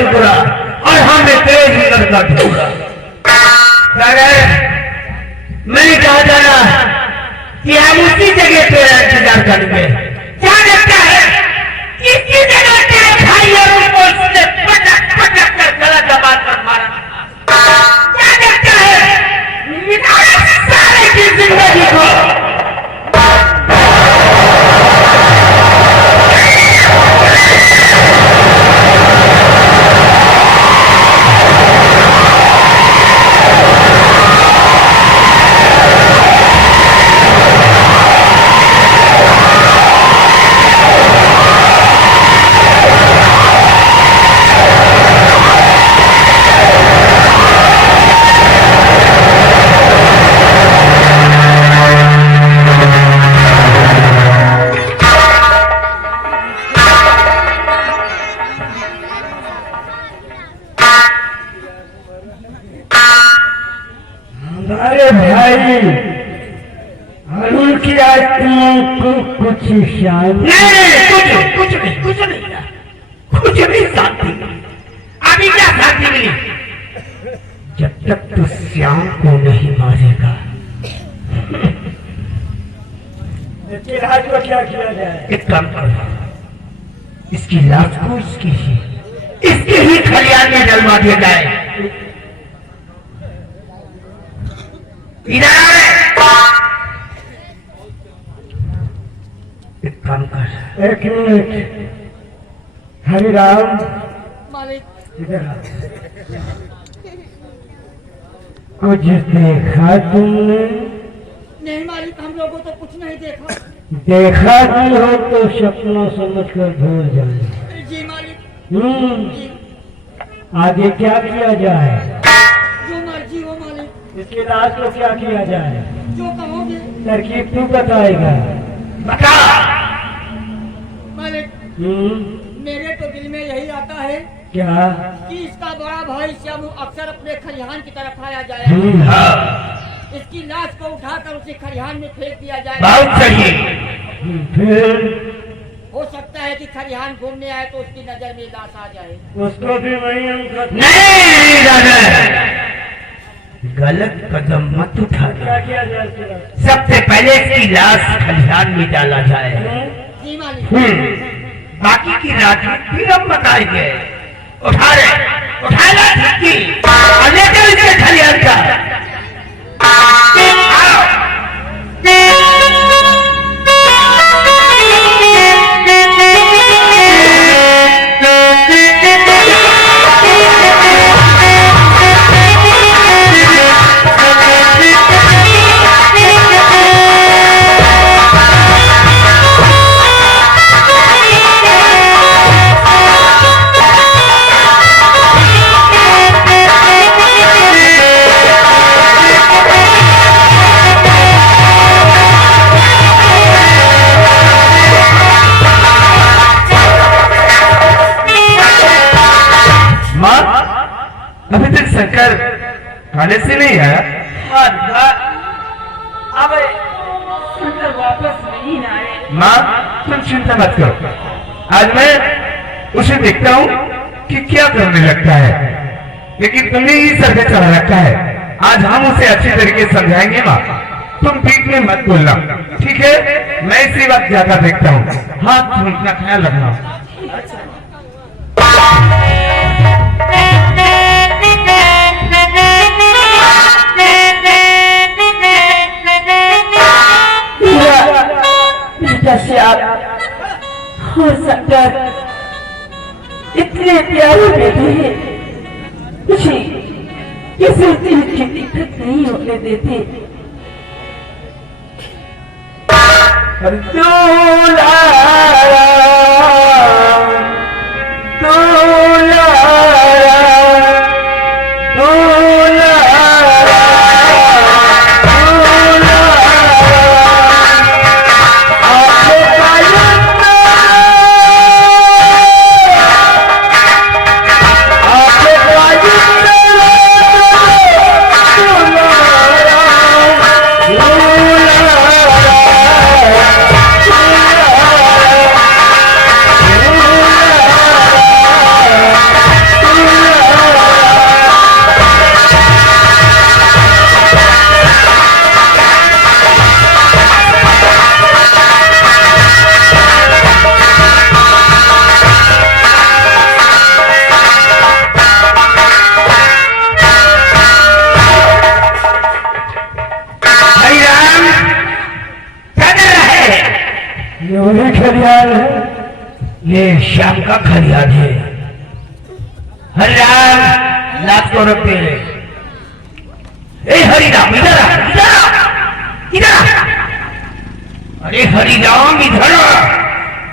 टुकड़ा और हमने तेरे जिगर का टुकड़ा। मैंने कहा जाना कि हम उसी जगह पे इंतजार करेंगे। क्या लगता है इसी जगह पे भाई और उनको उसने पटक पटक कर गला दबा कर मारा। क्या लगता है मिटाना सारे की जिंदगी को। अरे भाई अरुण की आज तुमको कुछ शांति नहीं, कुछ नहीं शांति। अभी क्या शांति मिली? जब तक तू श्याम को नहीं मारेगा। इसकी लाश को क्या किया जाए? एक काम कर, इसकी लाश को इसके ही खलियान में जलवा दिया जाए। एक काम कर, एक मिनट हरिराम मालिक इधर आ। कुछ देखा तुमने? नहीं मालिक, हम लोगों तो कुछ नहीं देखा। देखा भी हो तो सपना समझकर भूल जाना। जी मालिक। जी आगे क्या किया जाए? जो मर्जी हो मालिक। इसके लाश को क्या किया जाए? जो कहोगे। तरकीब तू बताएगा। बता। मालिक मेरे तो दिल में यही आता है क्या? कि इसका बड़ा भाई श्यामू अक्सर अपने खलिहान की तरफ आया जाए। इसकी लाश को उठाकर उसे खलिहान में फेंक दिया जाए। बहुत सही। फिर हो सकता है कि खलिहान घूमने आए तो उसकी नजर में लाश आ जाए। उसको भी वही हम नहीं दादा, गलत कदम मत उठा। क्या किया जाए इसके लाश? सबसे पहले इसकी लाश खलिहान में डाला जाए। जी मालिक। बाकी की राजनीति फिर हम बताएंगे। उठा ला ठीक और लेकर इसे खलिहान का। अभी तक शंकर थाने से नहीं आया। अब शंकर वापस नहीं आए। माँ तुम चिंता मत करो, आज मैं उसे देखता हूँ कि क्या करने लगता है, लेकिन तुमने ही सर पे चढ़ा रखा है। आज हम उसे अच्छी तरीके से समझाएंगे। माँ तुम बीच में मत बोलना, ठीक है? मैं इसी वक्त ज्यादा देखता हूँ। हाँ तुम अपना ख्याल रखना। हो सकता इतने प्यारे बेटे हैं, किसी चीज की दिक्कत नहीं होने देते। ये श्याम का खलियान है। हरिराम लात को रखते हैं। ए हरिराम इधर आ, इधर आ, इधर आ। अरे हरिराम इधर आ।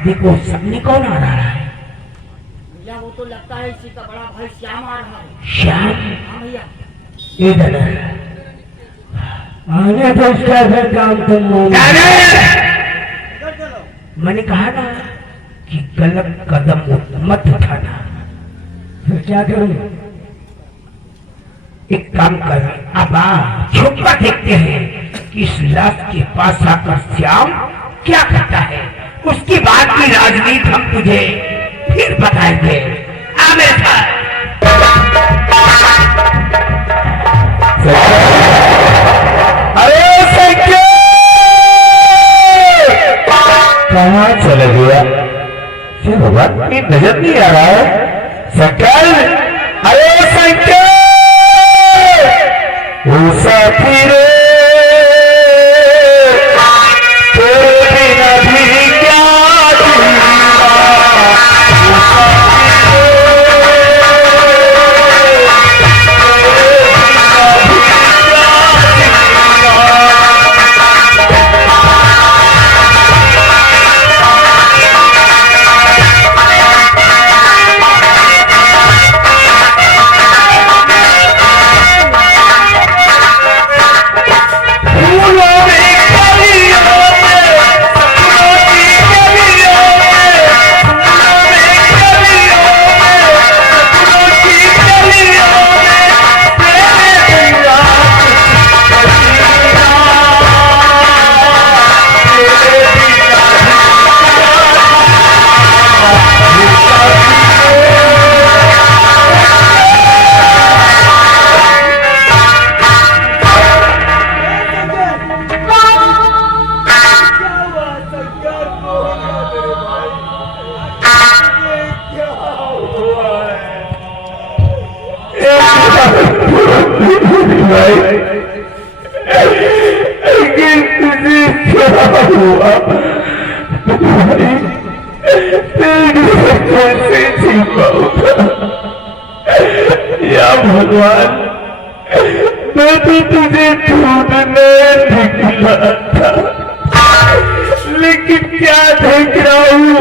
देखो सामने कौन आ रहा है? भैया वो तो लगता है इसी का बड़ा भाई श्याम आ रहा है। श्याम? हाँ भैया। इधर आने तो उसका फिर काम तुम मानो। मैंने कहा ना कि गलत कदम मत उठाना। फिर क्या करूं? एक काम कर, अब आ छुपा देखते हैं कि इस लाश के पास आकर श्याम क्या करता है। उसकी बात की राजनीति हम तुझे फिर बताएंगे। आ मेरे साथ। अरे संजय कहाँ चले गया? भगवान की नजर नहीं आ रहा है। संकल, अरे संकल, वो साथी रे, तेरे बिना भी क्या जीना। वो साथी रे, या भगवान, मैं तो तुझे ढूंढने निकला था, लेकिन क्या देख रहा हूँ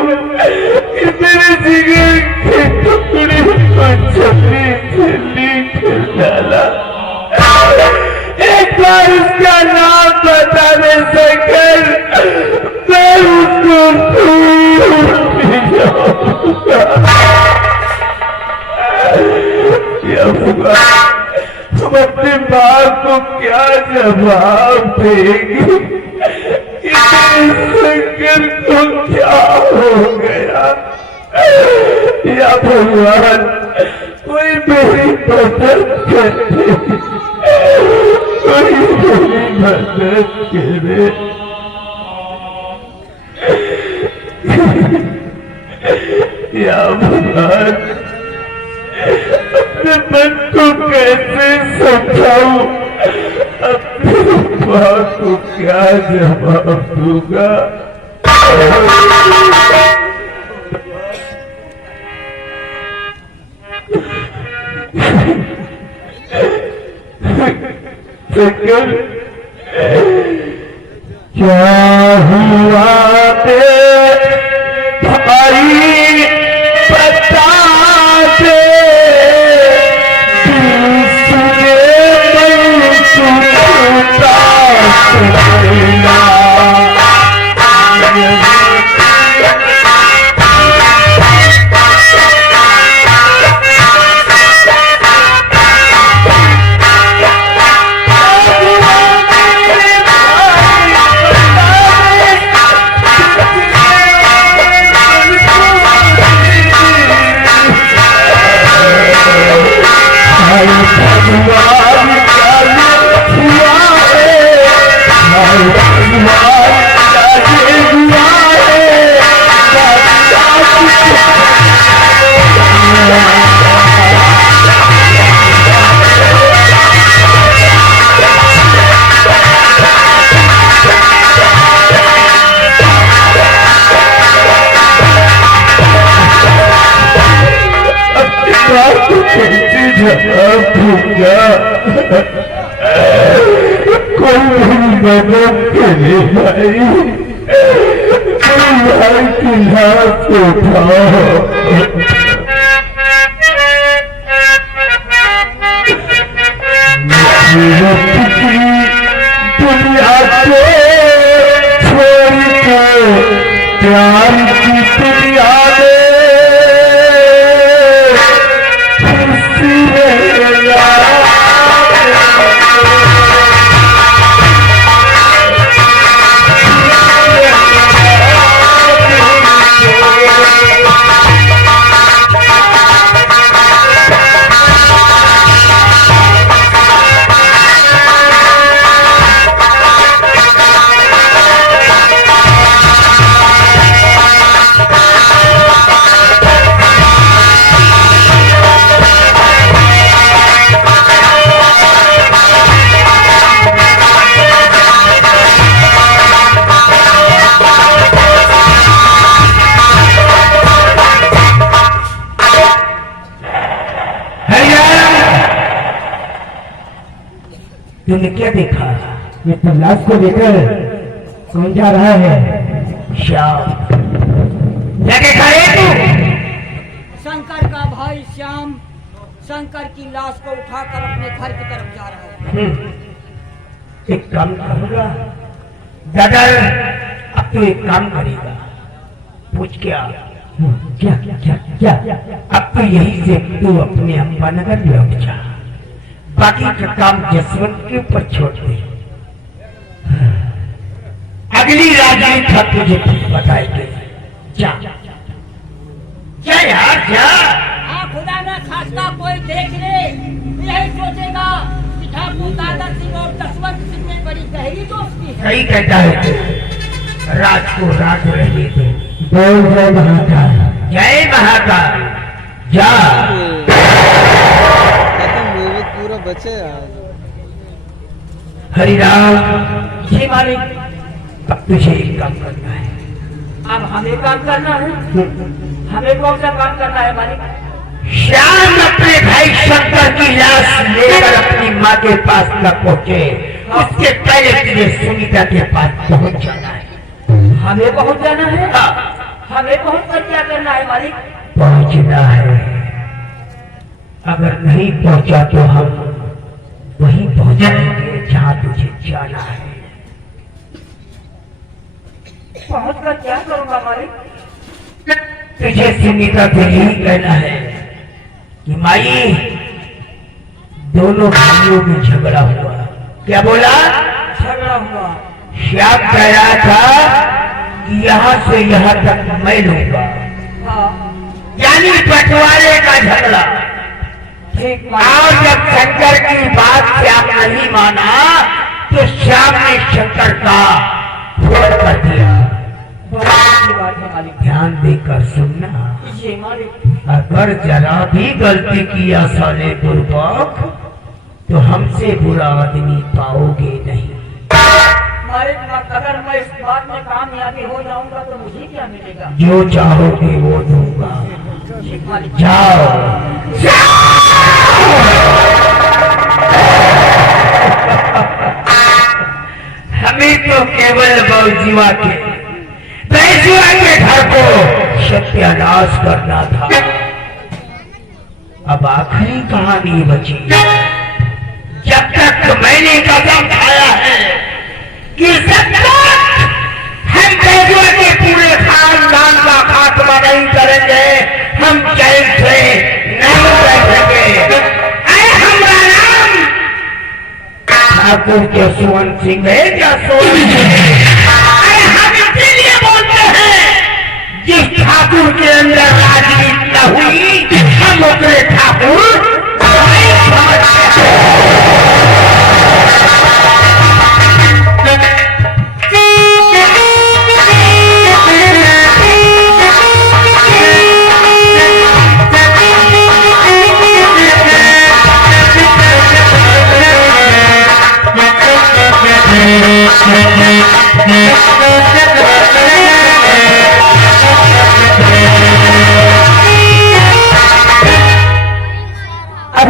कि मेरे जिगर के टुकड़े को छपी छीट डाला। एक बार उसका नाम बता दे सकल, मैं उसको भूल जाऊंगा। या भगवान, हम अपने माँ को क्या जवाब देंगे कि शंकर को क्या हो गया। या भगवान, कोई मेरी मदद करे, कोई मेरी मदद करे। या भगवान, अपने मन को कैसे समझाऊं, अपनी माँ को क्या जवाब दूंगा। क्या हुआ भाई बता दे, दूसरे मन सुनता सुनना। बात कैसे जवाब दूंगा? कोई मेरी मदद करे भाई, कोई भाई की लाश उठाओ। दुनिया को छोड़ के प्यार की दुनिया में खुशी तूने क्या देखा? ये तो लाश को लेकर कौन जा रहा है? श्याम, क्या देखा है तू? शंकर का भाई श्याम शंकर की लाश को उठाकर अपने घर की तरफ जा रहा है। एक काम करूंगा दादा, अब तू एक काम करेगा, पूछ क्या? क्या क्या क्या क्या? अब तो यही से तू अपने अंबानगर लौट जा, बाकी का काम जसवंत के ऊपर छोड़ दे। अगली राजनीति तुझे बताएंगे। जा जा यार जा। खुदा न खास्ता कोई देख ले, यही सोचेगा कि ठाकुर दादा सिंह और जसवंत सिंह में बड़ी गहरी दोस्ती है। सही कहता है तू, राज को राज रहने दे। बोल जय महाकाल। जय महाकाल। जा पूरा बचे आज। हरिराम। जी मालिक। अब तुझे एक काम करना है। अब हमें काम करना है? हमें कौन सा काम करना है मालिक? श्याम अपने भाई शंकर की लाश लेकर अपनी माँ के पास न पहुँचे, उसके पहले तुझे सुनीता के पास पहुँच जाना है। हमें पहुँच जाना है? हाँ। हमें पहुँच कर क्या करना है मालिक? पहुँचना है। अगर नहीं पहुँचा तो हम वहीं पहुँचाएंगे जहाँ तुझे जाना है। पहुँच कर क्या करूँगा मालिक? तुझे सुनीता से यही कहना है कि माई, दोनों भाइयों में झगड़ा हुआ। क्या बोला? झगड़ा हुआ। श्याम कह रहा था कि यहाँ से यहाँ तक मैं लूंगा, हाँ। यानी बंटवारे का झगड़ा। ठीक और जब शंकर की बात श्याम नहीं माना तो श्याम ने शंकर का फोन कर दिया। ध्यान देकर सुनना, अगर जरा भी गलती किया साले बुर्बक तो हमसे बुरा आदमी पाओगे नहीं। अगर मैं इस बात में कामयाबी हो जाऊंगा तो मुझे क्या मिलेगा? जो चाहोगे वो दूंगा। जाओ, हमें तो केवल बौजीवा के घर को सत्यानाश करना था। अब आखिरी कहानी बची। जब तक मैंने कदम उठाया है कि जब तक हम बैजुआ के पूरे खानदान का खात्मा नहीं करेंगे, हम चैन से नहीं बैठेंगे। हमारा नाम ठाकुर जसवंत सिंह है। जसवंत हम इसीलिए बोलते हैं, जिस ठाकुर के अंदर राजनीति न हुई हम उतरे ठाकुर नहीं समझते हैं।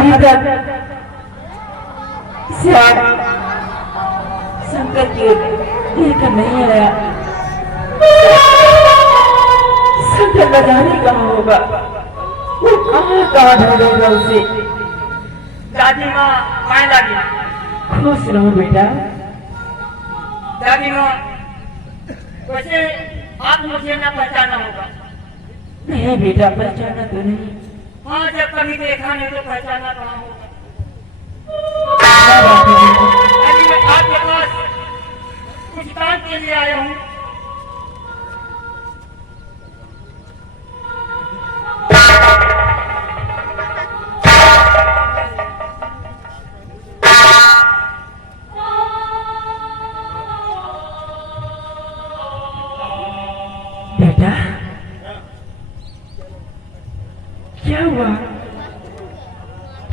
अभी तक श्याम शंकर की लेकर नहीं आया। शंकर न जाने कहाँ होगा, वो कहाँ ढूंढेगा उसे। दादी माँ माए लगी। खुश रहो बेटा। दादी माँ वैसे आप मुझे ना पहचाना होगा। नहीं बेटा, पहचाना तो नहीं। हाँ, जब कभी देखा नहीं तो पहचाना कहाँ होगा। क्या बात है? अभी मैं आपके पास कुछ काम के लिए आया हूँ। बेटा क्या हुआ?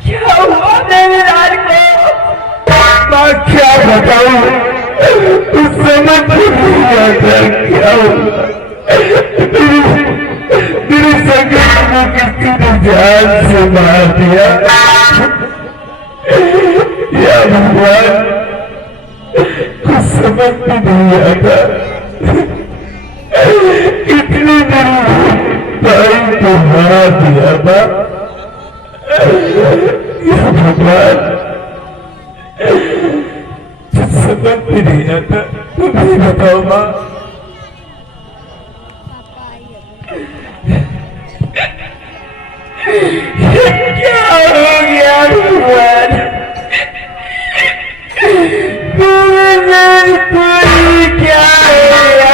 क्या हुआ मेरे लाल को? मैं क्या बताऊं, कुछ समझ नहीं आता क्या हुआ। मेरी संगत को किसी ने जान से मार दिया। या भगवान, कुछ समझ में नहीं आता। इतनी मेरी भाई को मार दिया था। या भगवान, समझ में नहीं आता। तुम ही बताओ माँ। क्या हो गया भगवान, कोई क्या हो गया।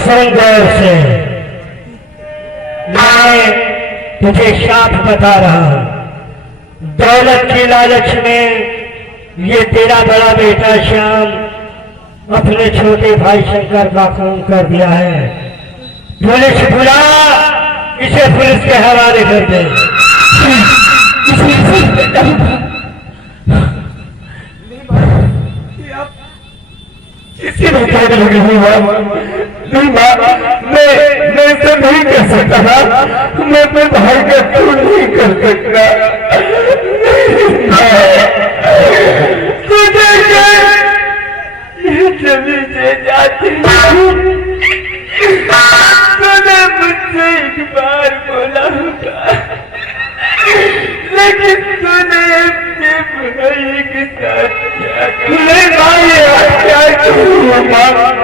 संघर्ष है। मैं तुझे साफ बता रहा हूं, दौलत की लालच में ये तेरा बड़ा बेटा श्याम अपने छोटे भाई शंकर का खून कर दिया है। पुलिस बुला, इसे पुलिस के हवाले कर दे। किसी ने क्या नहीं हुआ। नहीं माँ, मैं ऐसा नहीं कर सकता था। मैं अपने भाई का खून नहीं कर सकता। तुझे ये जमीन से जाती तूने मुझसे एक बार बोला होगा, लेकिन तूने अपने भाई के साथ क्या किया?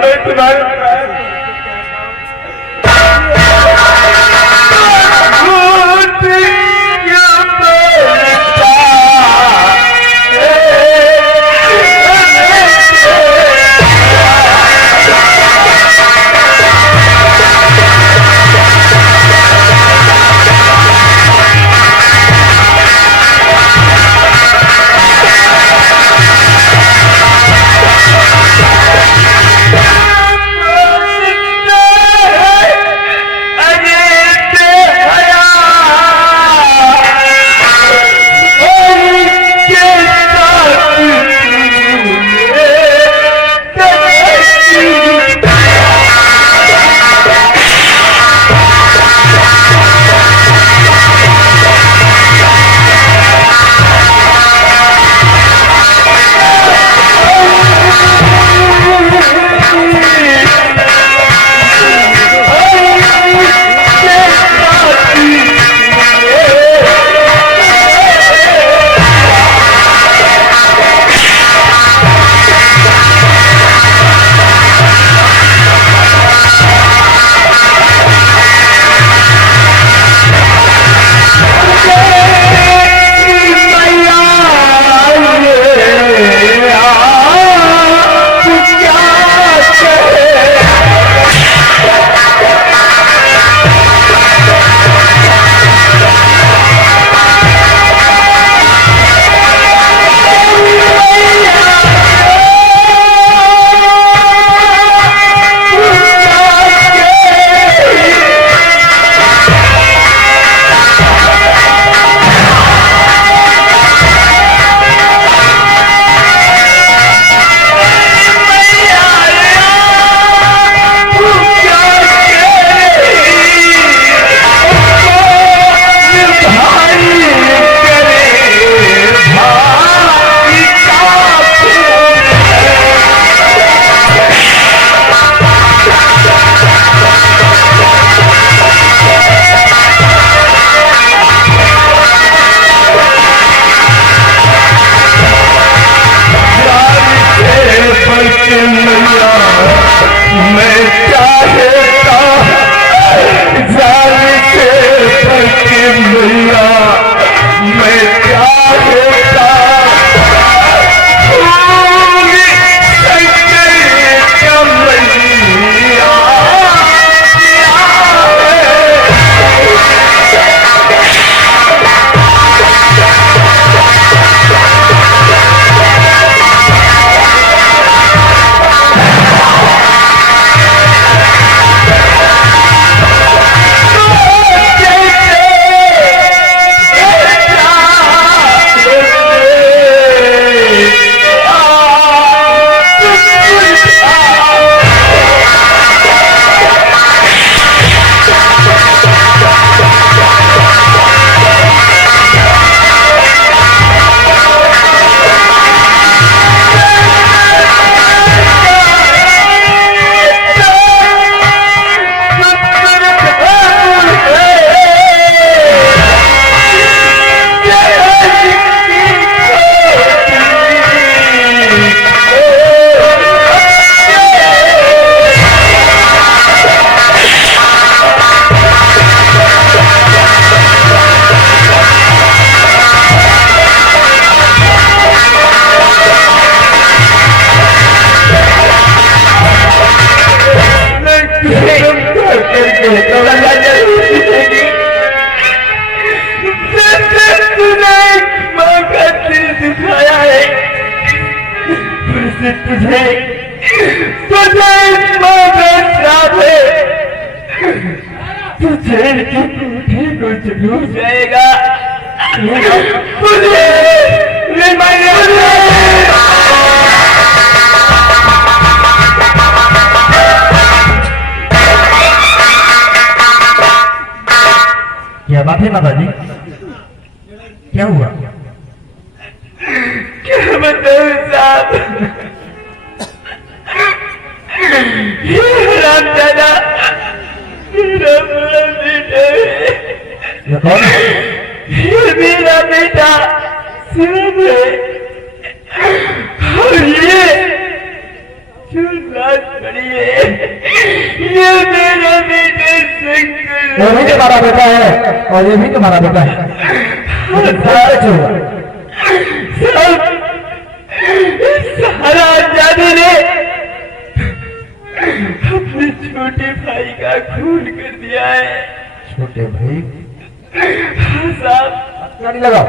मैं तुम्हारे तुझे तुझे तुझे ठीक हो जाएगा तुझे क्या बात है माता जी? क्या हुआ? क्या बताऊं साहब, ये हरामजादा मेरा बड़ा बेटा है। ये कौन है? ये मेरा बेटा शिवम है, और ये जो लाश पड़ी है ये मेरा बेटा शंकर। वो भी तुम्हारा बेटा है और ये भी तुम्हारा बेटा है। सारा जाने ने अपने छोटे भाई का खून कर दिया है। छोटे भाई? साहब गाड़ी लगाओ।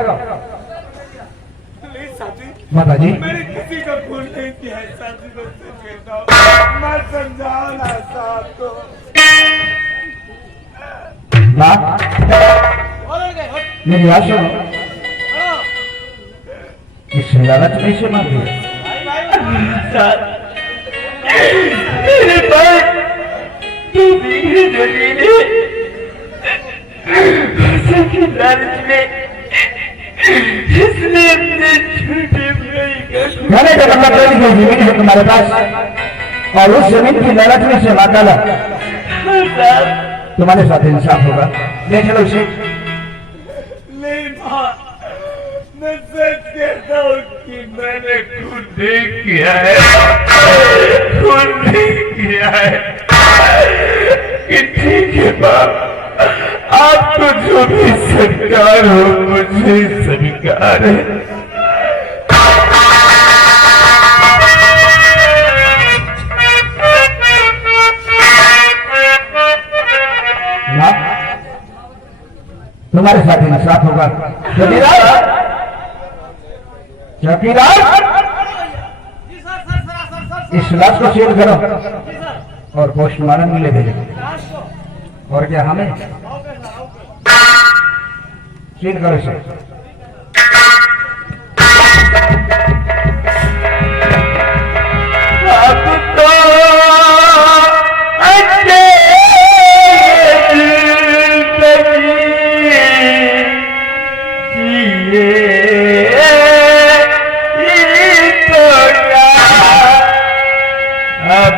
माता जी मैंने किसी का खून नहीं किया है साथी, को कहता हूँ मैं समझाओ ना साहब को। मेरी बात सुनो, इस लालच में से मार दिया। मेरे पास तू भी जमीन है, लालच में इसने अपने छोटे भाई का मैंने जो मतलब कोई जमीन है तुम्हारे पास और उस जमीन की लालच में से मार डाला, तुम्हारे साथ इंसाफ होगा। ले चलो इसे। नहीं माँ, मैं सच कहता हूँ कि मैंने खून नहीं किया है, खून नहीं किया है। कि ठीक है बाप, आपको जो भी सरकार हो मुझे सरकार है। तुम्हारे साथ इंसाफ होगा। चौकीदार, चौकीदार, इस लाश को सील करो और पोस्टमार्टम के लिए भेजो। और क्या हमें सील करो इसे। अब तो अच्छे अब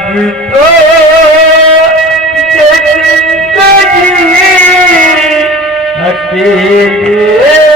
तो जिंदगी अकेले